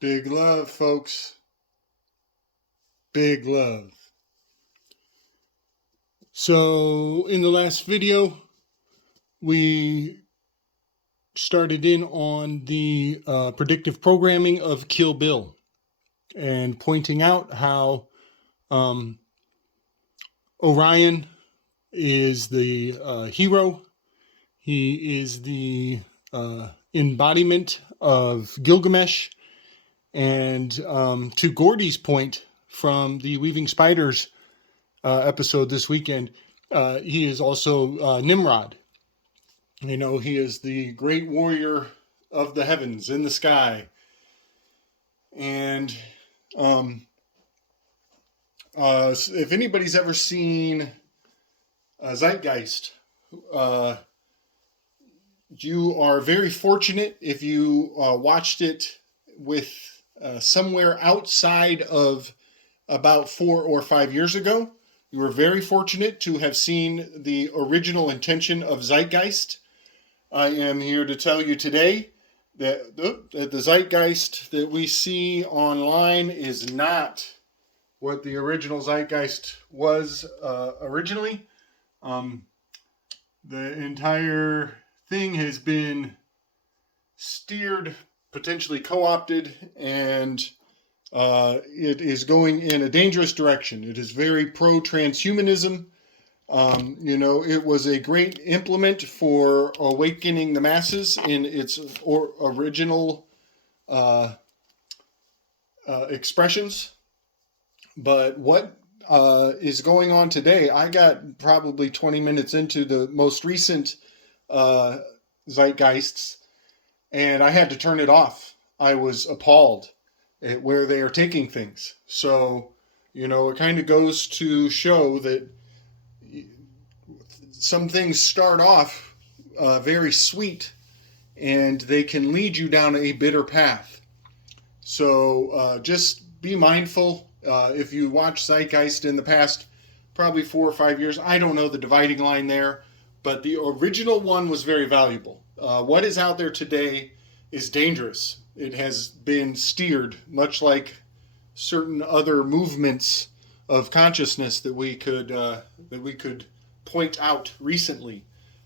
Big love, folks. Big love. So in the last video, we started in on the predictive programming of Kill Bill and pointing out how Orion is the hero. He is the embodiment of Gilgamesh. And to Gordy's point from the Weaving Spiders episode this weekend, he is also Nimrod. You know, he is the great warrior of the heavens in the sky. And if anybody's ever seen Zeitgeist, you are very fortunate if you watched it with somewhere outside of about 4 or 5 years ago. You were very fortunate to have seen the original intention of Zeitgeist. I am here to tell you today that the Zeitgeist that we see online is not what the original Zeitgeist was originally. The entire thing has been steered, potentially co-opted, and it is going in a dangerous direction. It is very pro-transhumanism. It was a great implement for awakening the masses in its original expressions. But what is going on today, I got probably 20 minutes into the most recent Zeitgeists, and I had to turn it off. I was appalled at where they are taking things. So, it kind of goes to show that some things start off very sweet, and they can lead you down a bitter path. So just be mindful. If you watched Zeitgeist in the past, probably 4 or 5 years, I don't know the dividing line there, but the original one was very valuable. What is out there today is dangerous. It has been steered, much like certain other movements of consciousness that we could point out recently.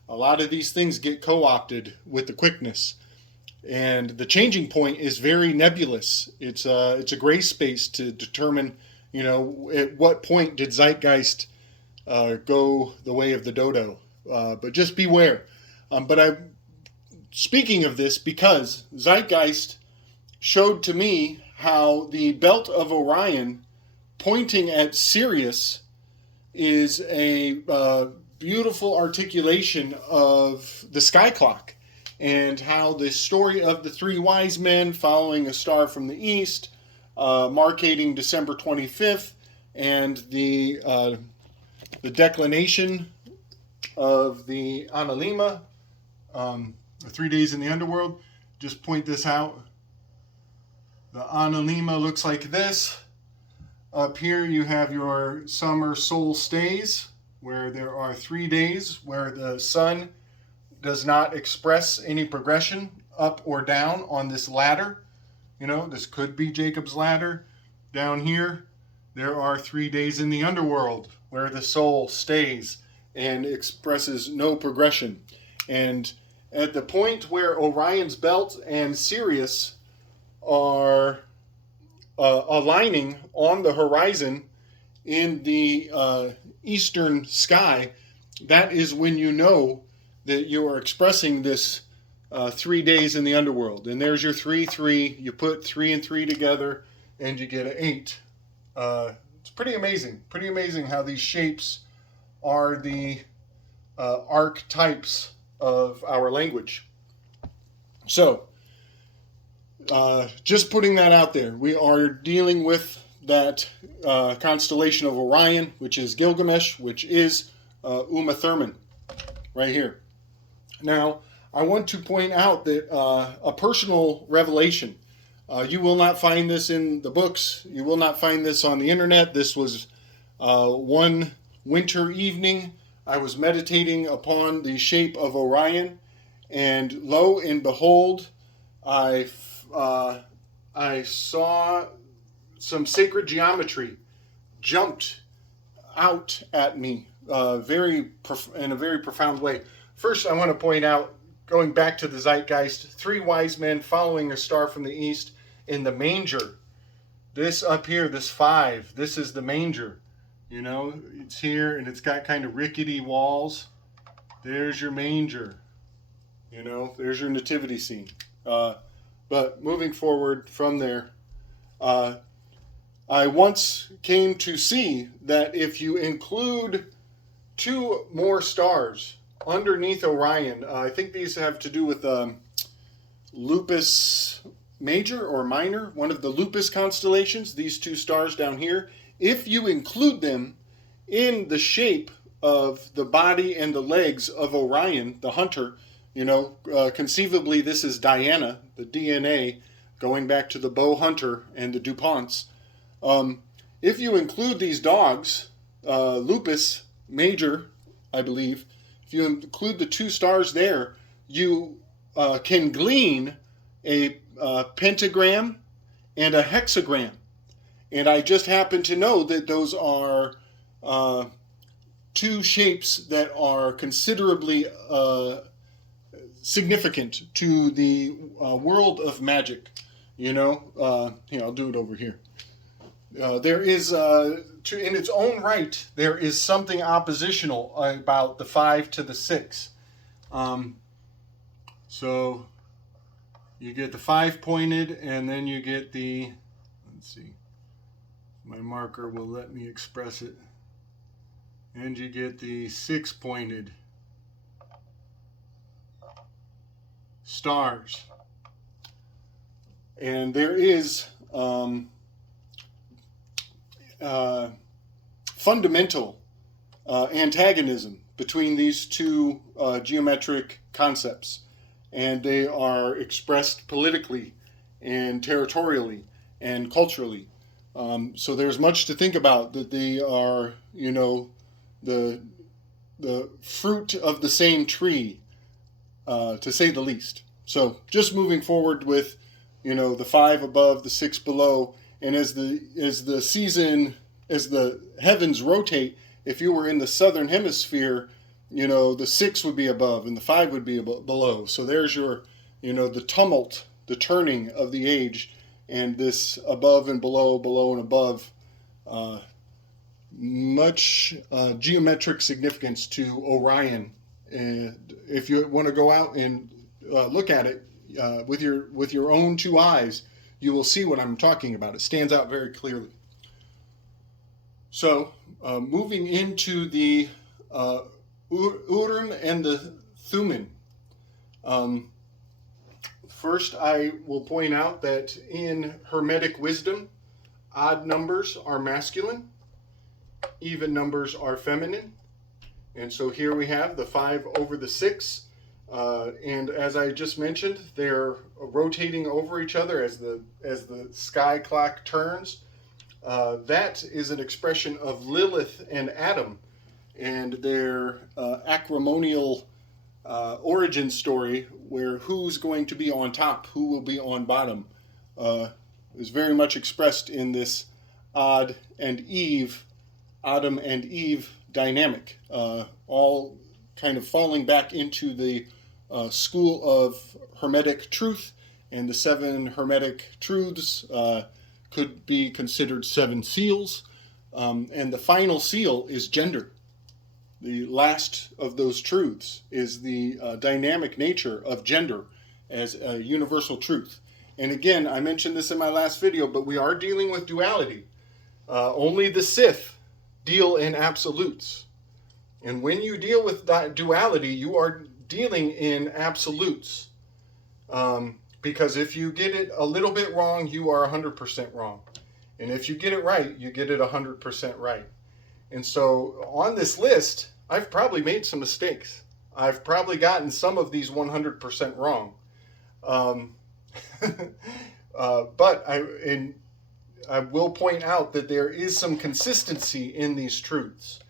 A lot of these things get co-opted with the quickness, and the changing point is very nebulous. It's a gray space to determine, at what point did Zeitgeist go the way of the dodo. But just beware. Speaking of this, because Zeitgeist showed to me how the belt of Orion pointing at Sirius is a beautiful articulation of the sky clock, and how the story of the 3 wise men following a star from the east, marking December 25th, and the declination of the Analima, 3 days in the underworld. Just point this out. The Analima looks like this. Up here you have your summer solstice, where there are 3 days where the sun does not express any progression up or down on this ladder. This could be Jacob's ladder. Down here, there are 3 days in the underworld where the soul stays and expresses no progression. And at the point where Orion's belt and Sirius are aligning on the horizon in the eastern sky, that is when you know that you are expressing this 3 days in the underworld. And there's your 3-3. You put 3 and 3 together, and you get an 8. It's pretty amazing. Pretty amazing how these shapes are the archetypes of our language. So, just putting that out there. We are dealing with that constellation of Orion, which is Gilgamesh, which is Uma Thurman, right here. Now, I want to point out that a personal revelation. You will not find this in the books. You will not find this on the internet. This was one winter evening. I was meditating upon the shape of Orion, and lo and behold, I I saw some sacred geometry jumped out at me in a very profound way. First, I want to point out, going back to the zeitgeist, 3 wise men following a star from the east in the manger. This up here, this 5, this is the manger. You know, it's here and it's got kind of rickety walls. There's your manger. You know, there's your nativity scene. But moving forward from there, I once came to see that if you include 2 more stars underneath Orion, I think these have to do with Lupus Major or Minor, one of the Lupus constellations, these 2 stars down here. If you include them in the shape of the body and the legs of Orion, the hunter, you know, conceivably this is Diana, the DNA, going back to the bow hunter and the DuPonts. If you include these dogs, Lupus Major, I believe, if you include the 2 stars there, you can glean a pentagram and a hexagram. And I just happen to know that those are 2 shapes that are considerably significant to the world of magic. You know, here, I'll do it over here. There is, in its own right, there is something oppositional about the 5 to the 6. So you get the 5 pointed, and then you get the, let's see, my marker will let me express it, and you get the 6 pointed stars. And there is fundamental antagonism between these 2 geometric concepts, and they are expressed politically and territorially and culturally. So there's much to think about, that they are, you know, the fruit of the same tree, to say the least. So just moving forward with, you know, the 5 above, the 6 below, and as the heavens rotate, if you were in the southern hemisphere, you know, the 6 would be above and the 5 would be below. So there's your, you know, the tumult, the turning of the age, and this above and below, below and above, much geometric significance to Orion. And if you want to go out and look at it with your own 2 eyes, you will see what I'm talking about. It stands out very clearly. So moving into the Urim and the Thummim. First, I will point out that in Hermetic wisdom, odd numbers are masculine, even numbers are feminine. And so here we have the 5 over the 6. And as I just mentioned, they're rotating over each other as the sky clock turns. That is an expression of Lilith and Adam and their acrimonial origin story, where who's going to be on top, who will be on bottom, is very much expressed in this Adam and Eve dynamic, all kind of falling back into the school of Hermetic truth, and the 7 Hermetic truths could be considered 7 seals, and the final seal is gender. The last of those truths is the dynamic nature of gender as a universal truth. And again, I mentioned this in my last video, but we are dealing with duality. Only the Sith deal in absolutes. And when you deal with duality, you are dealing in absolutes. Because if you get it a little bit wrong, you are 100% wrong. And if you get it right, you get it 100% right. And so on this list, I've probably made some mistakes. I've probably gotten some of these 100% wrong. But I will point out that there is some consistency in these truths.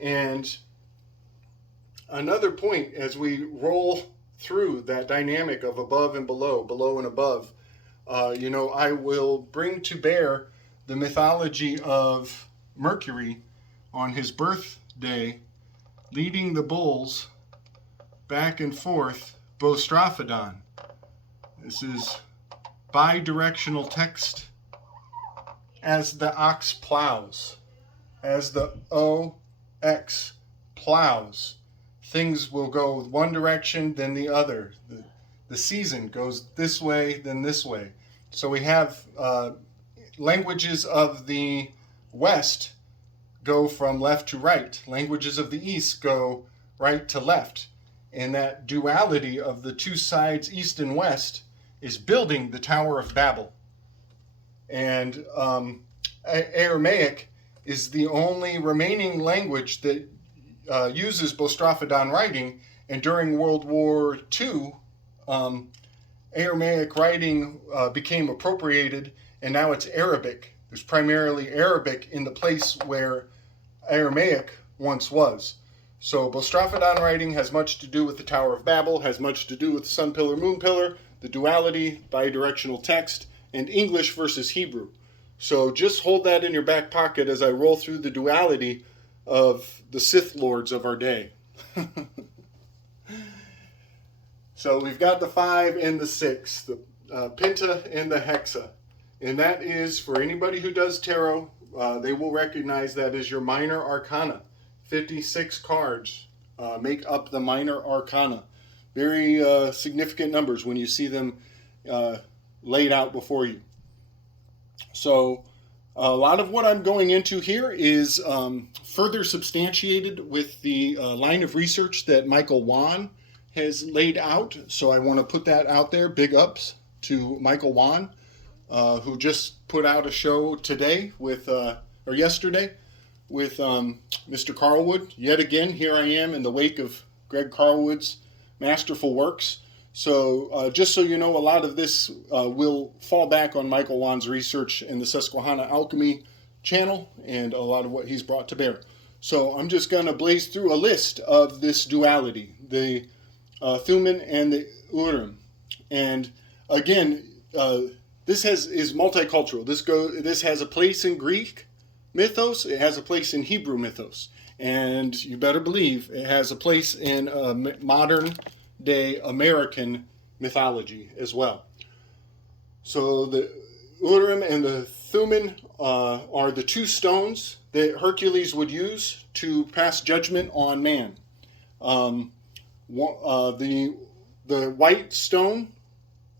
And another point, as we roll through that dynamic of above and below, below and above, I will bring to bear the mythology of Mercury on his birthday, leading the bulls back and forth, Bostrophodon. This is bi-directional text. As the ox plows, as the OX plows, things will go one direction, then the other. The season goes this way, then this way. So we have languages of the West go from left to right. Languages of the East go right to left. And that duality of the two sides, East and West, is building the Tower of Babel. And Aramaic is the only remaining language that uses Bostrophodon writing. And during World War II, Aramaic writing became appropriated, and now it's Arabic. There's primarily Arabic in the place where Aramaic once was. So Bostrophodon writing has much to do with the Tower of Babel, has much to do with the sun pillar, moon pillar, the duality, bidirectional text, and English versus Hebrew. So just hold that in your back pocket as I roll through the duality of the Sith Lords of our day. So we've got the 5 and the 6, the penta and the hexa. And that is, for anybody who does tarot, they will recognize that as your minor arcana. 56 cards make up the minor arcana. Very significant numbers when you see them laid out before you. So a lot of what I'm going into here is further substantiated with the line of research that Michael Wan has laid out. So I want to put that out there. Big ups to Michael Wan, who just put out a show today with, or yesterday, with Mr. Carlwood. Yet again, here I am in the wake of Greg Carlwood's masterful works. So just so you know, a lot of this will fall back on Michael Wan's research in the Susquehanna Alchemy channel and a lot of what he's brought to bear. So I'm just going to blaze through a list of this duality, the Thummim and the Urim. And again, this is multicultural. This has a place in Greek mythos. It has a place in Hebrew mythos. And you better believe it has a place in modern day American mythology as well. So the Urim and the Thummim are the two stones that Hercules would use to pass judgment on man. The white stone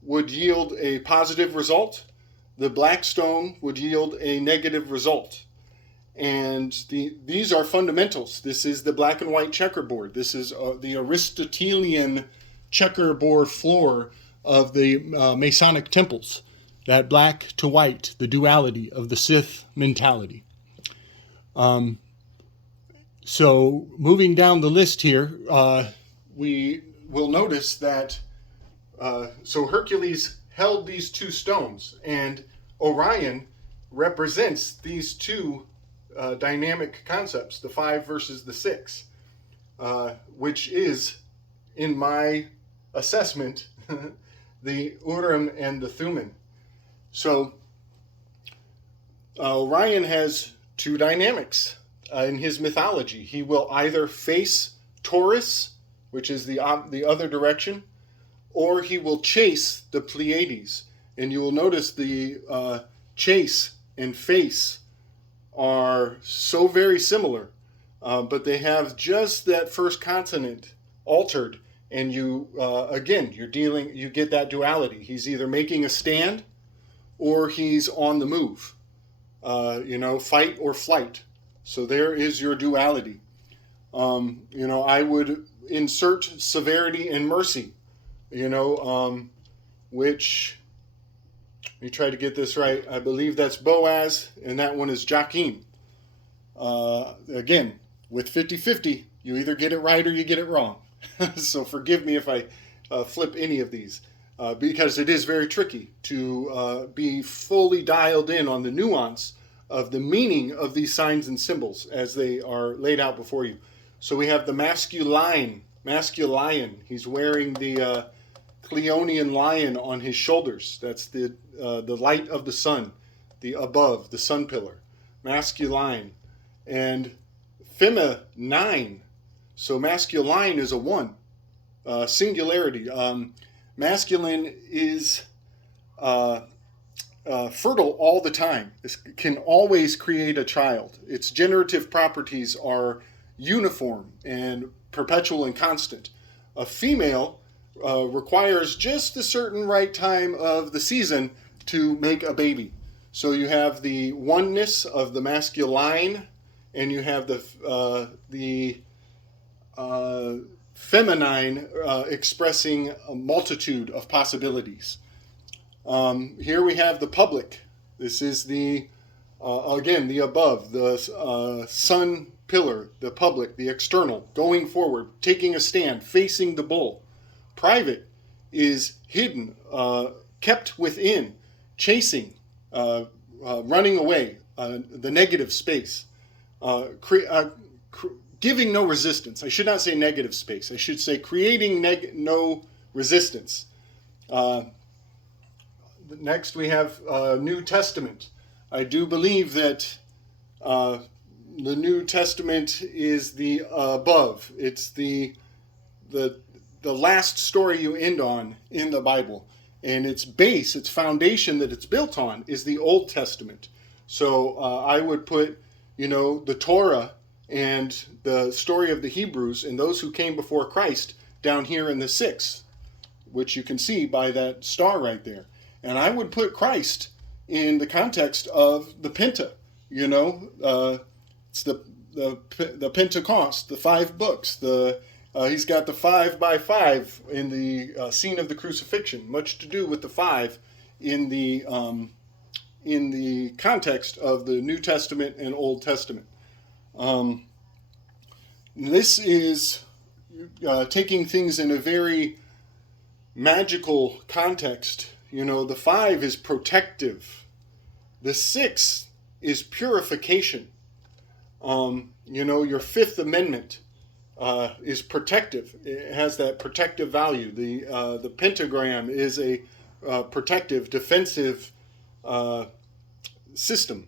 would yield a positive result. The black stone would yield a negative result. And these are fundamentals. This is the black and white checkerboard. This is the Aristotelian checkerboard floor of the Masonic temples. That black to white, the duality of the Sith mentality. So moving down the list here, we will notice that so Hercules held these two stones, and Orion represents these two dynamic concepts, the 5 versus the 6, which is, in my assessment, the Urim and the Thummim. So Orion has two dynamics in his mythology. He will either face Taurus, which is the other direction, or he will chase the Pleiades. And you will notice the chase and face are so very similar, but they have just that first consonant altered, and you get that duality. He's either making a stand or he's on the move, fight or flight. So there is your duality. I would insert severity and mercy, which, let me try to get this right. I believe that's Boaz, and that one is Joachim. Again, with 50-50, you either get it right or you get it wrong. So forgive me if I flip any of these, because it is very tricky to be fully dialed in on the nuance of the meaning of these signs and symbols as they are laid out before you. So we have the masculine. He's wearing the Cleonian lion on his shoulders. That's the light of the sun, the above, the sun pillar. Masculine. And feminine. So masculine is a 1. Singularity. Masculine is fertile all the time. It can always create a child. Its generative properties are uniform and perpetual and constant. A female requires just the certain right time of the season to make a baby. So you have the oneness of the masculine, and you have the feminine expressing a multitude of possibilities. Here we have the public. This is the again, the above, the sun pillar, the public, the external, going forward, taking a stand, facing the bull. Private is hidden, kept within, chasing, running away, the negative space, giving no resistance. I should not say negative space. I should say creating no resistance. Next we have New Testament. I do believe that the New Testament is the above. It's the last story you end on in the Bible. And its base, its foundation that it's built on is the Old Testament. So I would put, the Torah and the story of the Hebrews and those who came before Christ down here in the 6th, which you can see by that star right there. And I would put Christ in the context of the Penta. It's the Pentecost, the 5 books. He's got the 5 by 5 in the scene of the crucifixion. Much to do with the 5 in the context of the New Testament and Old Testament. This is taking things in a very magical context. The 5 is protective. The 6 is purification. Your Fifth Amendment is protective. It has that protective value. The pentagram is a protective, defensive system.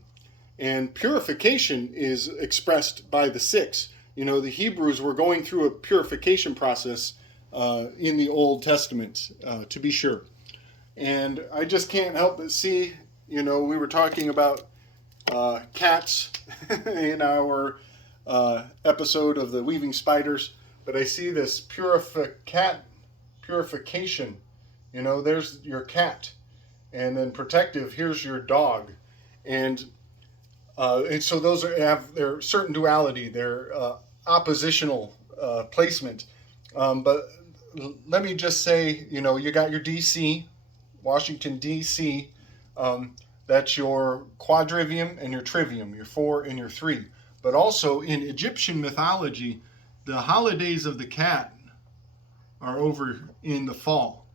And purification is expressed by the 6. The Hebrews were going through a purification process in the Old Testament, to be sure. And I just can't help but see, we were talking about cats in our episode of the Weaving Spiders, but I see this purification. There's your cat, and then protective, here's your dog. And so those have their certain duality, their oppositional placement. But let me just say, you got your DC, Washington, D.C., that's your quadrivium and your trivium, your 4 and your 3. But also in Egyptian mythology, the holidays of the cat are over in the fall.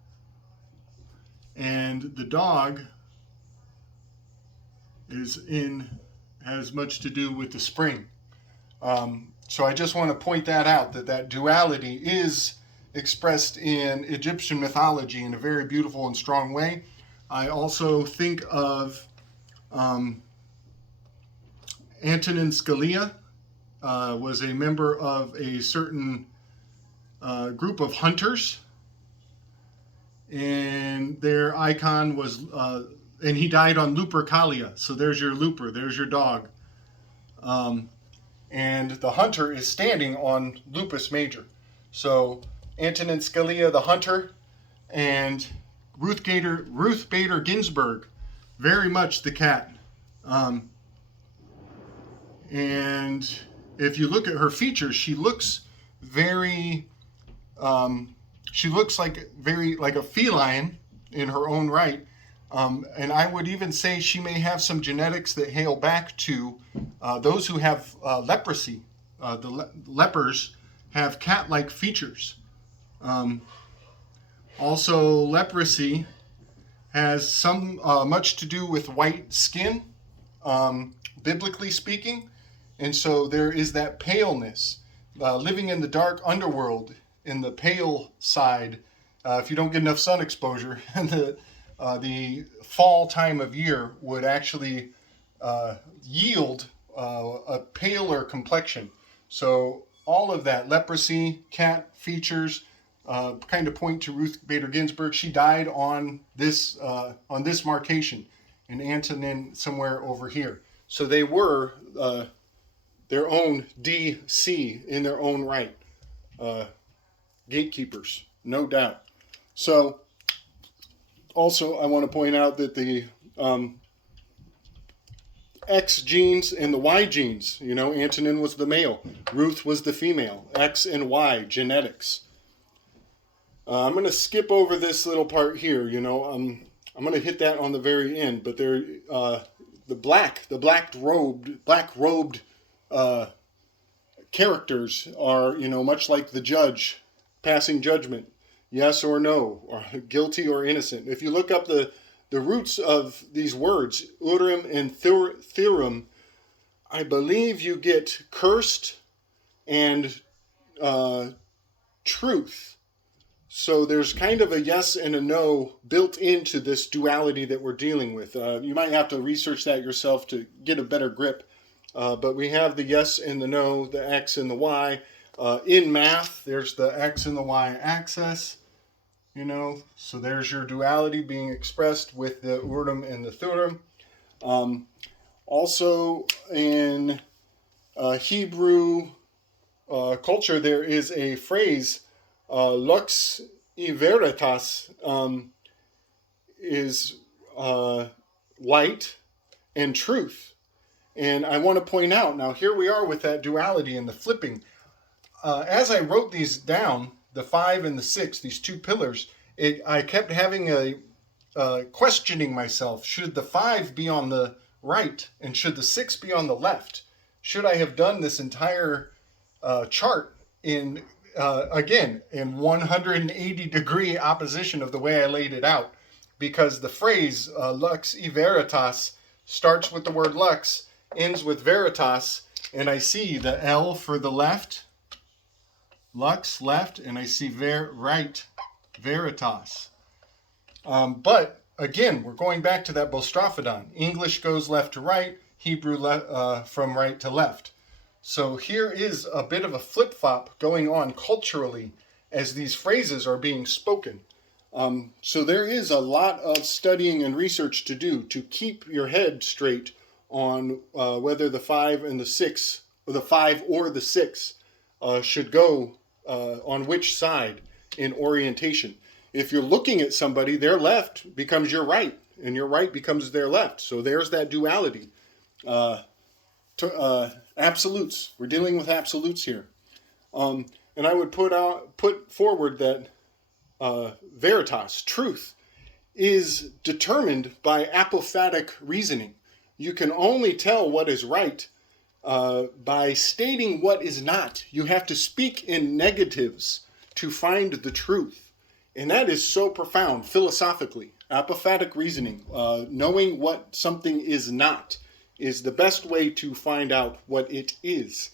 And the dog has much to do with the spring. So I just want to point that out, that duality is expressed in Egyptian mythology in a very beautiful and strong way. I also think of Antonin Scalia was a member of a certain group of hunters, and their icon was, and he died on Lupercalia. So there's your Luper, there's your dog. And the hunter is standing on Lupus Major. So Antonin Scalia, the hunter, and Ruth Bader Ginsburg, very much the cat. And if you look at her features, she looks very, like a feline in her own right. And I would even say she may have some genetics that hail back to those who have leprosy. The lepers have cat-like features. Also, leprosy has some much to do with white skin, biblically speaking. And so there is that paleness. Living in the dark underworld, in the pale side, If you don't get enough sun exposure, the fall time of year would actually yield a paler complexion. So all of that leprosy, cat features, kind of point to Ruth Bader Ginsburg. She died on this markation, and Antonin somewhere over here. So they were their own DC in their own right, gatekeepers, no doubt. So also I want to point out that the X genes and the Y genes, Antonin was the male, Ruth was the female, X and Y genetics. I'm going to skip over this little part here, I'm going to hit that on the very end, but there, the black robed characters are, much like the judge passing judgment, yes or no, or guilty or innocent. If you look up the roots of these words, Urim and Thummim, I believe you get cursed and truth. So there's kind of a yes and a no built into this duality that we're dealing with. You might have to research that yourself to get a better grip. But we have the yes and the no, the X and the Y. In math, there's the X and the Y axis. So there's your duality being expressed with the Urim and the Thummim. Also in Hebrew culture, there is a phrase, lux veritas, is light and truth. And I want to point out, now here we are with that duality and the flipping. As I wrote these down, the 5 and the 6, these two pillars, I kept having a questioning myself. Should the 5 be on the right and should the 6 be on the left? Should I have done this entire chart in, again, in 180 degree opposition of the way I laid it out? Because the phrase lux e veritas starts with the word lux, ends with veritas, and I see the L for the left, lux, left, and I see right, veritas. But again, we're going back to that bostraphodon. English goes left to right, Hebrew from right to left. So here is a bit of a flip-flop going on culturally as these phrases are being spoken. So there is a lot of studying and research to do to keep your head straight on whether the 5 and the 6, or the 5 or the 6, should go on which side in orientation. If you're looking at somebody, their left becomes your right, and your right becomes their left. So there's that duality. Absolutes. We're dealing with absolutes here. And I would put forward that veritas, truth, is determined by apophatic reasoning. You can only tell what is right by stating what is not. You have to speak in negatives to find the truth. And that is so profound philosophically. Apophatic reasoning, knowing what something is not, is the best way to find out what it is.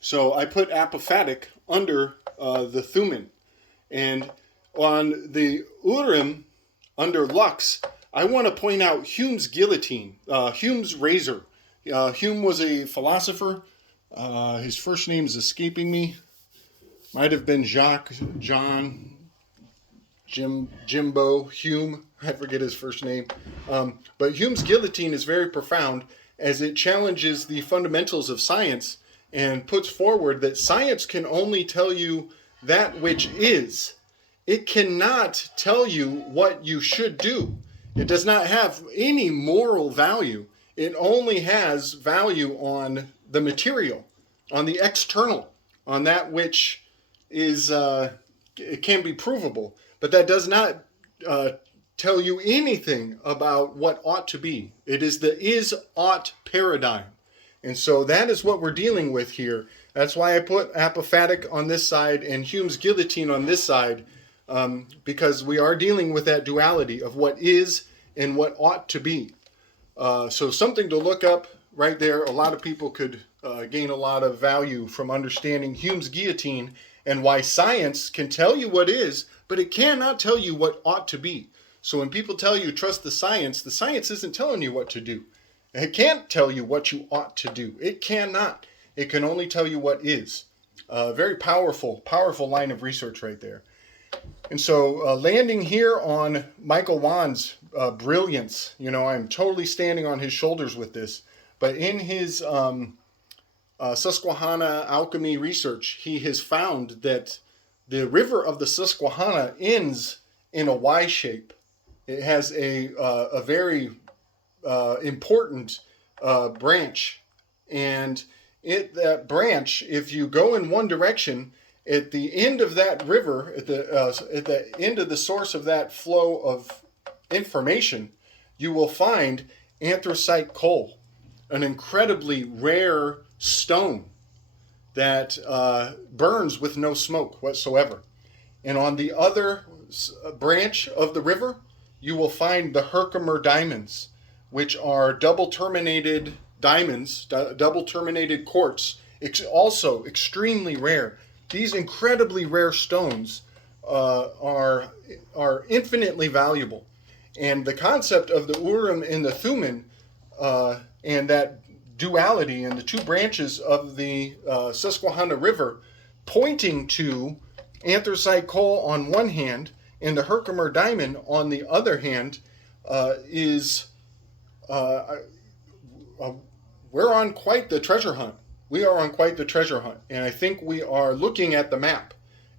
So I put apophatic under the Thummim. And on the Urim, under lux, I want to point out Hume's guillotine, Hume's razor. Hume was a philosopher. His first name is escaping me. Might have been John, Jimbo, Hume. I forget his first name. But Hume's guillotine is very profound as it challenges the fundamentals of science and puts forward that science can only tell you that which is. It cannot tell you what you should do. It does not have any moral value. It only has value on the material, on the external, on that which is it can be provable. But that does not tell you anything about what ought to be. It is the is-ought paradigm. And so that is what we're dealing with here. That's why I put apophatic on this side and Hume's guillotine on this side, because we are dealing with that duality of what is and what ought to be. So something to look up right there. A lot of people could gain a lot of value from understanding Hume's guillotine and why science can tell you what is, but it cannot tell you what ought to be. So when people tell you trust the science isn't telling you what to do. It can't tell you what you ought to do. It cannot. It can only tell you what is. Very powerful line of research right there. And so landing here on Michael Wan's brilliance, I'm totally standing on his shoulders with this. But in his Susquehanna alchemy research, he has found that the river of the Susquehanna ends in a Y shape. It has a very important branch, and that branch, if you go in one direction, at the end of that river, at the end of the source of that flow of information, you will find anthracite coal, an incredibly rare stone that burns with no smoke whatsoever. And on the other branch of the river, you will find the Herkimer diamonds, which are double terminated diamonds, double terminated quartz, also extremely rare. These incredibly rare stones are infinitely valuable. And the concept of the Urim and the Thummim and that duality and the two branches of the Susquehanna River pointing to anthracite coal on one hand and the Herkimer diamond on the other hand is we're on quite the treasure hunt. We are on quite the treasure hunt, and I think we are looking at the map,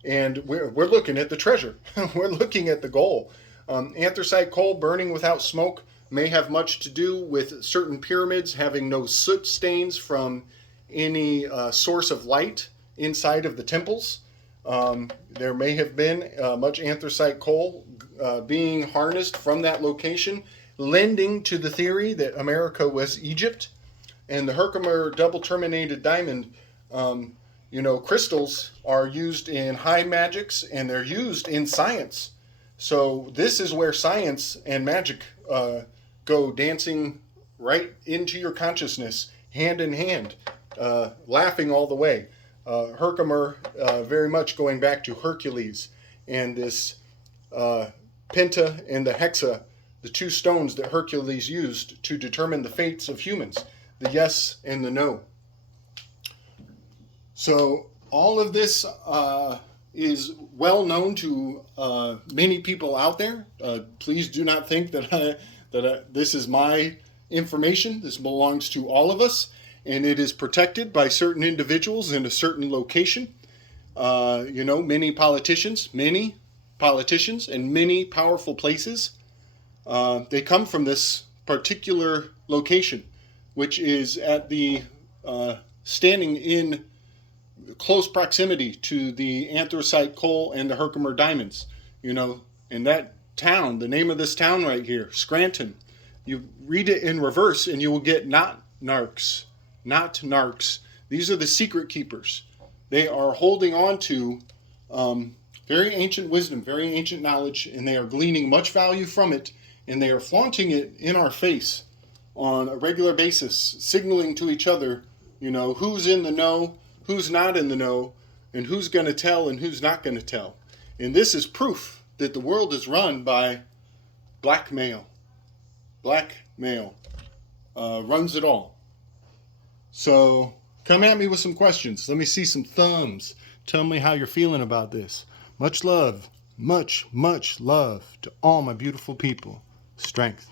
and we're looking at the treasure. We're looking at the goal. Anthracite coal burning without smoke may have much to do with certain pyramids having no soot stains from any source of light inside of the temples. There may have been much anthracite coal being harnessed from that location, lending to the theory that America was Egypt. And the Herkimer double terminated diamond, crystals are used in high magics and they're used in science. So this is where science and magic go dancing right into your consciousness, hand in hand, laughing all the way. Herkimer very much going back to Hercules and this Penta and the Hexa, the two stones that Hercules used to determine the fates of humans, the yes and the no. So all of this is well known to many people out there. Please do not think that this is my information. This belongs to all of us, and it is protected by certain individuals in a certain location. Many politicians in many powerful places. They come from this particular location, which is at the standing in close proximity to the anthracite coal and the Herkimer diamonds. In that town, the name of this town right here, Scranton, you read it in reverse and you will get not narcs. These are the secret keepers. They are holding on to very ancient wisdom, very ancient knowledge, and they are gleaning much value from it, and they are flaunting it in our face on a regular basis, signaling to each other, who's in the know, who's not in the know, and who's going to tell and who's not going to tell. And this is proof that the world is run by blackmail. Blackmail runs it all. So come at me with some questions. Let me see some thumbs. Tell me how you're feeling about this. Much love, much love to all my beautiful people. Strength.